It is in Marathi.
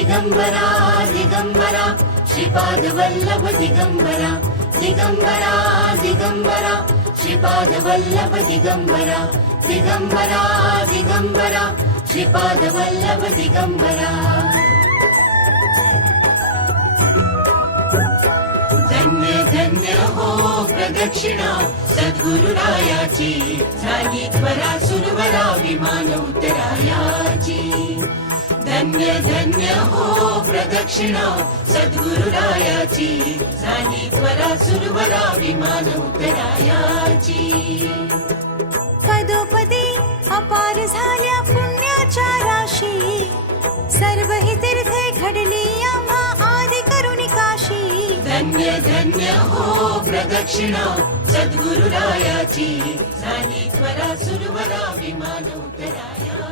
दिगंबरा दिगंबरा श्रीपाद वल्लभ दिगंबरा दिगंबरा दिगंबरा श्रीपाद वल्लभ दिगंबरा दिगंबरा दिगंबरा श्रीपाद वल्लभ दिगंबरा धन्य धन्य हो प्रदक्षिणा सद्गुरुरायाची झाली त्वरा सुरवरा विमान उतरायाची धन्य धन्य हो प्रदक्षिणा सद्गुरुरायाची झाली त्वरा सुरवरा विमान उतरायाची पदोपदी अपार झाल्या पुण्याच्या राशी सर्व ही तीर्थे घडली आम्हा आदि करुणी काशी धन्य धन्य हो प्रदक्षिणा सद्गुरुरायाची झाली त्वरा सुरवरा विमान उतराया